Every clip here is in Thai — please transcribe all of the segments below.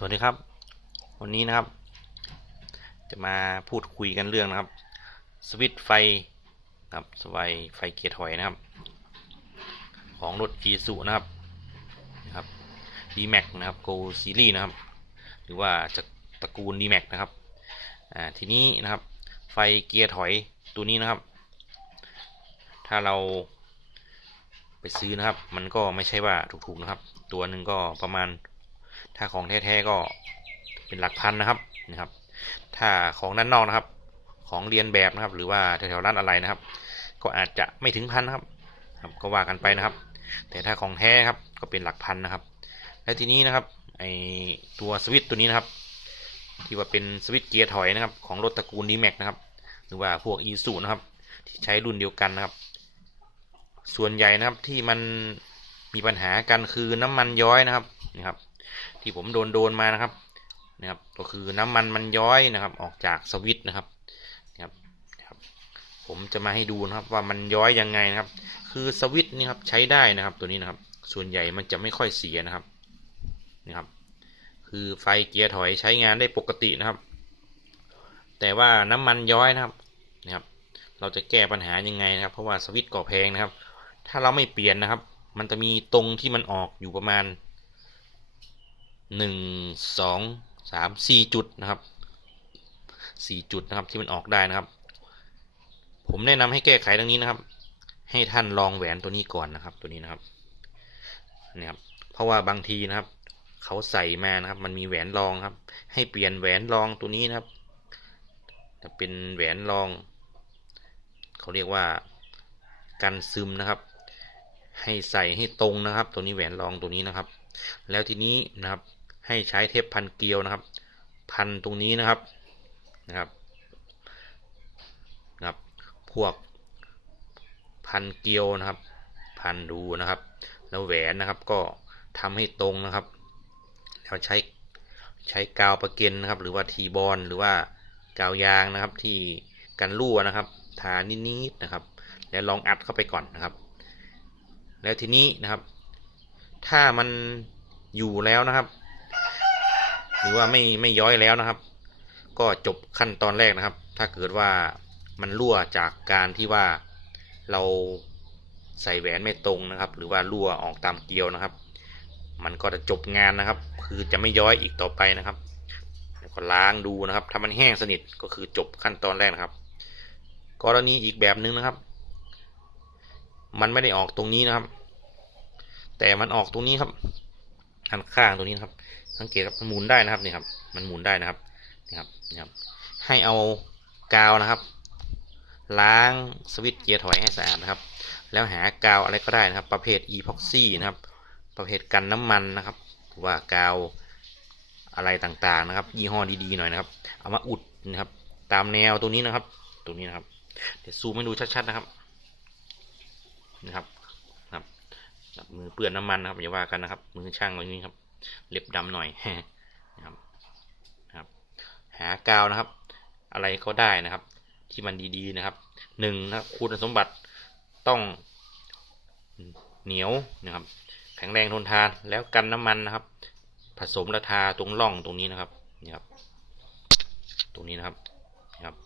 สวัสดีครับ วันนี้นะครับ จะมาพูดคุยกันเรื่องนะครับ สวิตไฟครับสวายไฟเกียร์ถอยนะครับ ของรถ i s u นะครับนะครับ D-Max นะครับ Go Series นะครับ หรือว่าจากตระกูล D-Max นะครับอ่าทีนี้นะครับ ไฟเกียร์ถอยตัวนี้นะครับ ถ้าเราไปซื้อนะครับ มันก็ไม่ใช่ว่าถูกๆนะครับ ตัวหนึ่งก็ประมาณ ถ้าของแท้ๆก็เป็นหลักพันนะครับนะครับ ถ้าของด้านนอกนะครับ ของเรียนแบบนะครับ หรือว่าแถวๆร้านอะไรนะครับ ก็อาจจะไม่ถึงพันนะครับครับ ก็ว่ากันไปนะครับ แต่ถ้าของแท้ครับก็เป็นหลักพันนะครับ และทีนี้นะครับไอตัวสวิตตัวนี้นะครับ ที่ว่าเป็นสวิตเกียร์ถอยนะครับ ของรถตระกูล D-Max นะครับ หรือว่าพวก e s u นะครับ ที่ใช้รุ่นเดียวกันนะครับ ส่วนใหญ่นะครับที่มันมีปัญหากันคือน้ำมันย้อยนะครับนะครับ ที่ผมโดนโดนมานะครับนะครับก็คือน้ำมันมันย้อยนะครับ ออกจากสวิตช์นะครับนะครับผมจะมาให้ดูนะครับว่ามันย้อยยังไงนะครับ คือสวิตช์นี่ครับใช้ได้นะครับตัวนี้นะครับ ส่วนใหญ่มันจะไม่ค่อยเสียนะครับนะครับ คือไฟเกียร์ถอยใช้งานได้ปกตินะครับ แต่ว่าน้ำมันย้อยนะครับนะครับ เราจะแก้ปัญหายังไงนะครับ เพราะว่าสวิตช์ก็แพงนะครับ ถ้าเราไม่เปลี่ยนนะครับ มันจะมีตรงที่มันออกอยู่ประมาณ หนึ่งสองสามสี่จุดนะครับสี่จุดนะครับที่มันออกได้นะครับ ผมแนะนำให้แก้ไขดังนี้นะครับ ให้ท่านลองแหวนตัวนี้ก่อนนะครับ ตัวนี้นะครับเนี่ยครับเพราะว่าบางทีนะครับ เขาใส่มานะครับ มันมีแหวนรองครับ ให้เปลี่ยนแหวนรองตัวนี้นะครับจะเป็นแหวนรอง เขาเรียกว่ากันซึมนะครับ ให้ใส่ให้ตรงนะครับ ตัวนี้แหวนรองตัวนี้นะครับ แล้วทีนี้นะครับ ให้ใช้เทปพันเกลียวนะครับ พันตรงนี้นะครับนะครับนะครับ พวกพันเกลียวนะครับ พันดูนะครับ แล้วแหวนนะครับก็ทำให้ตรงนะครับ แล้วใช้ใช้กาวประเก็นนะครับ หรือว่าทีบอลหรือว่ากาวยางนะครับที่กันรั่วนะครับ ทานิดๆนะครับ แล้วลองอัดเข้าไปก่อนนะครับ แล้วทีนี้นะครับ ถ้ามันอยู่แล้วนะครับ หรือว่าไม่ไม่ย้อยแล้วนะครับ ก็จบขั้นตอนแรกนะครับ ถ้าเกิดว่ามันรั่วจากการที่ว่าเราใส่แหวนไม่ตรงนะครับ หรือว่ารั่วออกตามเกลียวนะครับ มันก็จะจบงานนะครับ คือจะไม่ย้อยอีกต่อไปนะครับแล้วก็ล้างดูนะครับถ้ามันแห้งสนิทก็คือจบขั้นตอนแรกนะครับ กรณีอีกแบบนึงนะครับ มันไม่ได้ออกตรงนี้นะครับ แต่มันออกตรงนี้ครับด้านข้างตรงนี้นะครับ สังเกตครับมันหมุนได้นะครับนี่ครับ มันหมุนได้นะครับนี่ครับนี่ครับ ให้เอากาวนะครับ ล้างสวิตช์เกียร์ถอยให้สะอาดนะครับ แล้วหากาวอะไรก็ได้นะครับ ประเภทอีพ็อกซี่นะครับ ประเภทกันน้ำมันนะครับหรือว่ากาวอะไรต่างๆนะครับ ยี่ห้อดีๆหน่อยนะครับ เอามาอุดนะครับ ตามแนวตรงนี้นะครับตรงนี้นะครับ เดี๋ยวซูมให้ดูชัดๆนะครับนะครับนะครับมือเปื้อนน้ำมันนะครับอย่าว่ากันนะครับ มือช่างอย่างนี้ครับ เล็บดำหน่อยนะครับนะครับ หากาวนะครับ อะไรก็ได้นะครับ ที่มันดีๆนะครับหนึ่งนะครับคุณสมบัติต้องเหนียวนะครับ แข็งแรงทนทานแล้วกันน้ำมันนะครับ ผสมและทาตรงร่องตรงนี้นะครับนี่ครับ ตรงนี้นะครับนี่ครับ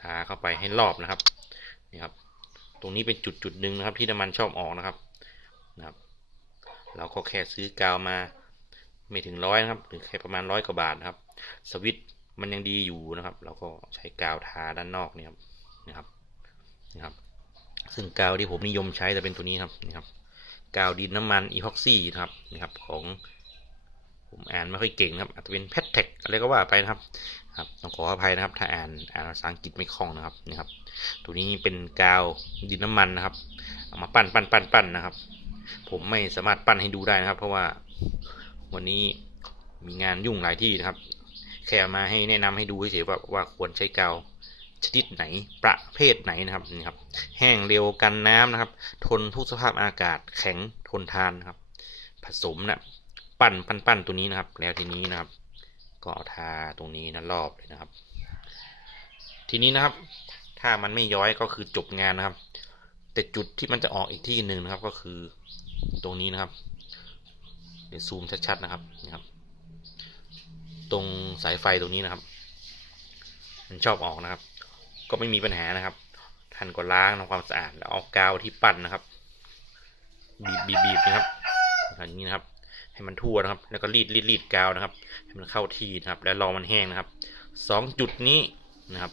ทาเข้าไปให้รอบนะครับนี่ครับ ตรงนี้เป็นจุดจุดหนึ่งนะครับ ที่น้ำมันชอบออกนะครับนะครับ เราก็แค่ซื้อกาวมา ไม่ถึงร้อยนะครับหรือแค่ประมาณร้อยกว่าบาทนะครับ สวิตมันยังดีอยู่นะครับ เราก็ใช้กาวทาด้านนอกนี่ครับนะครับนะครับ ซึ่งกาวที่ผมนิยมใช้จะเป็นตัวนี้ครับนี่ครับ กาวดินน้ำมันอีพ็อกซี่นะครับนะครับของผมอ่านไม่ค่อยเก่งนะครับอาจจะเป็นแพทเทคอะไรก็ว่าไปนะครับครับต้องขออภัยนะครับ ถ้าอ่านอ่านภาษาอังกฤษไม่คล่องนะครับนี่ครับ ตัวนี้เป็นกาวดินน้ำมันนะครับเอามาปั้นปั้นปั้นปั้นนะครับ ผมไม่สามารถปั้นให้ดูได้นะครับ เพราะว่า วันนี้มีงานยุ่งหลายที่นะครับ แค่มาให้แนะนำให้ดูเฉยๆว่าว่าควรใช้กาวชนิดไหนประเภทไหนนะครับนี่ครับ แห้งเร็วกันน้ำนะครับ ทนทุกสภาพอากาศแข็งทนทานนะครับ ผสมนะปั้นปั้นปั้นตัวนี้นะครับ แล้วทีนี้นะครับ ก็เอาทาตรงนี้นะรอบเลยนะครับ ทีนี้นะครับ ถ้ามันไม่ย้อยก็คือจบงานนะครับ แต่จุดที่มันจะออกอีกที่หนึ่งนะครับก็คือตรงนี้นะครับ เดี๋ยซูมชัดๆนะครับนะครับ ตรงสายไฟตรงนี้นะครับ มันชอบออกนะครับ ก็ไม่มีปัญหานะครับท่านก็ล้างทำความสะอาดแล้วเอากาวที่ปั้นนะครับ บีบบีบบีบนะครับอย่างนี้นะครับ ให้มันทั่วนะครับ แล้วก็รีดรีดรีดกาวนะครับ ให้มันเข้าที่นะครับ แล้วรอมันแห้งนะครับสองจุดนี้นะครับ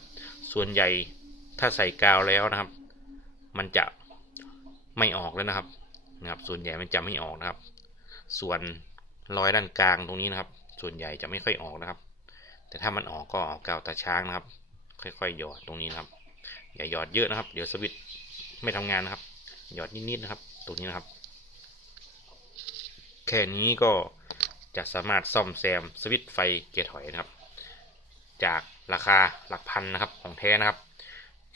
ส่วนใหญ่ถ้าใส่กาวแล้วนะครับ มันจะไม่ออกแล้วนะครับนะครับ ส่วนใหญ่มันจะไม่ออกนะครับ ส่วนรอยด้านกลางตรงนี้นะครับ ส่วนใหญ่จะไม่ค่อยออกนะครับ แต่ถ้ามันออกก็เอากาวตาช้างนะครับ ค่อยๆหยอดตรงนี้นะครับ อย่าหยอดเยอะนะครับ เดี๋ยวสวิตช์ไม่ทำงานนะครับ หยอดนิดๆนะครับ ตรงนี้นะครับ แค่นี้ก็จะสามารถซ่อมแซมสวิตช์ไฟเกียร์ถอยนะครับ จากราคาหลักพันนะครับของแท้นะครับ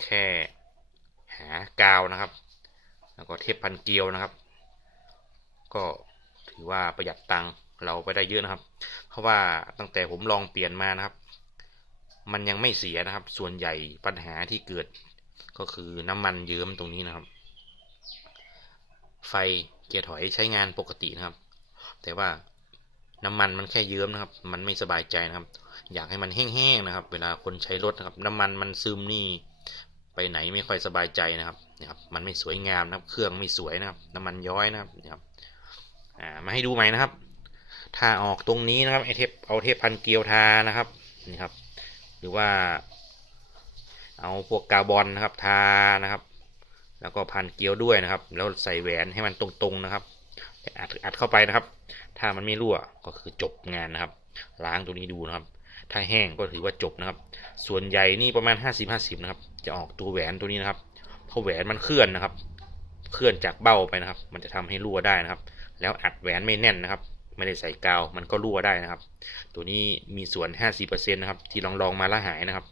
แค่หากาวนะครับ แล้วก็เทปพันเกลียวนะครับ ก็ ถือว่าประหยัดตังค์เราไปได้เยอะนะครับ เพราะว่าตั้งแต่ผมลองเปลี่ยนมานะครับ มันยังไม่เสียนะครับ ส่วนใหญ่ปัญหาที่เกิดก็คือน้ำมันเยิ้มตรงนี้นะครับ ไฟเกียร์ถอยใช้งานปกตินะครับ แต่ว่าน้ำมันมันแค่เยิ้มนะครับ มันไม่สบายใจนะครับ อยากให้มันแห้งๆนะครับ เวลาคนใช้รถนะครับ น้ำมันมันซึมนี่ไปไหนไม่ค่อยสบายใจนะครับนะครับ มันไม่สวยงามนะครับ เครื่องไม่สวยนะครับ น้ำมันย้อยนะครับนะครับ อ่ามาให้ดูใหม่นะครับถ้าออกตรงนี้นะครับไอเทปเอาเทปพันเกลียวทานะครับนี่ครับ หรือว่า เอาพวกกาบอลนะครับทานะครับ แล้วก็พันเกลียวด้วยนะครับ แล้วใส่แหวนให้มันตรงๆนะครับอัดอัดเข้าไปนะครับ ถ้ามันไม่รั่วก็คือจบงานนะครับ ล้างตัวนี้ดูนะครับ ถ้าแห้งก็ถือว่าจบนะครับ ส่วนใหญ่นี่ประมาณ 50-50 นะครับ จะออกตัวแหวนตัวนี้นะครับเพราะแหวนมันเคลื่อนนะครับ เคลื่อนจากเบ้าไปนะครับ มันจะทำให้รั่วได้นะครับ แล้วอัดแหวนไม่แน่นนะครับ ไม่ได้ใส่กาวมันก็รั่วได้นะครับ ตัวนี้มีส่วน 50%นะครับ ที่ลองลองมาละหายนะครับ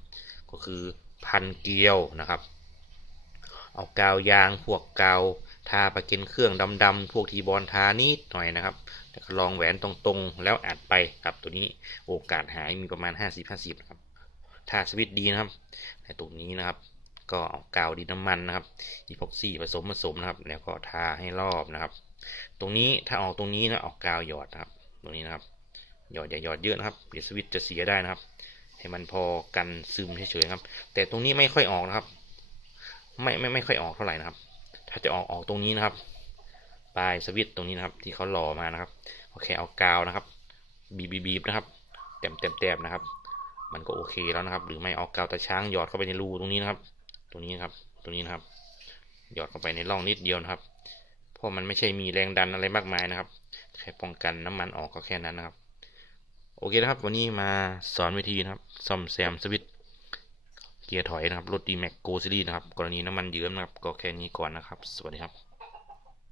ก็คือพันเกลียวนะครับ เอากาวยางพวกกาวทาประกินเครื่องดำๆพวกทีบอลทานิดหน่อยนะครับแล้วก็ลองแหวนตรงๆ แล้วอัดไปครับตัวนี้โอกาสหายมีประมาณ 50-50นะครับถ้าสวิตดีนะครับแต่ตรงนี้นะครับ ก็เอากาวดินน้ำมันนะครับอีพ็อกซี่ผสมผสมนะครับ แล้วก็ทาให้รอบนะครับ ตรงนี้ถ้าออกตรงนี้นะออกกาวหยอดนะครับ ตรงนี้นะครับ หยอดอย่าหยอดเยอะนะครับเดี๋ยวสวิตจะเสียได้นะครับ ให้มันพอกันซึมเฉยๆครับ แต่ตรงนี้ไม่ค่อยออกนะครับ ไม่ไม่ไม่ค่อยออกเท่าไหร่นะครับ ถ้าจะออกออกตรงนี้นะครับ ปลายสวิตตรงนี้นะครับ ที่เขาหล่อมานะครับโอเคเอากาวนะครับบีบบีบนะครับเต็มเต็มเต็มนะครับ มันก็โอเคแล้วนะครับ หรือไม่เอากาวตาช้างหยอดเข้าไปในรูตรงนี้นะครับ ตัวนี้ครับ ตัวนี้นะครับ หยอดเข้าไปในร่องนิดเดียวนะครับ เพราะมันไม่ใช่มีแรงดันอะไรมากมายนะครับ แค่ป้องกันน้ำมันออกก็แค่นั้นนะครับ โอเคนะครับ วันนี้มาสอนวิธีนะครับ ซ่อมแซมสวิตช์เกียร์ถอยนะครับ รถดีแม็กโกซีรีนะครับ กรณีน้ำมันเยื้อมนะครับ ก็แค่นี้ก่อนนะครับ สวัสดีครับ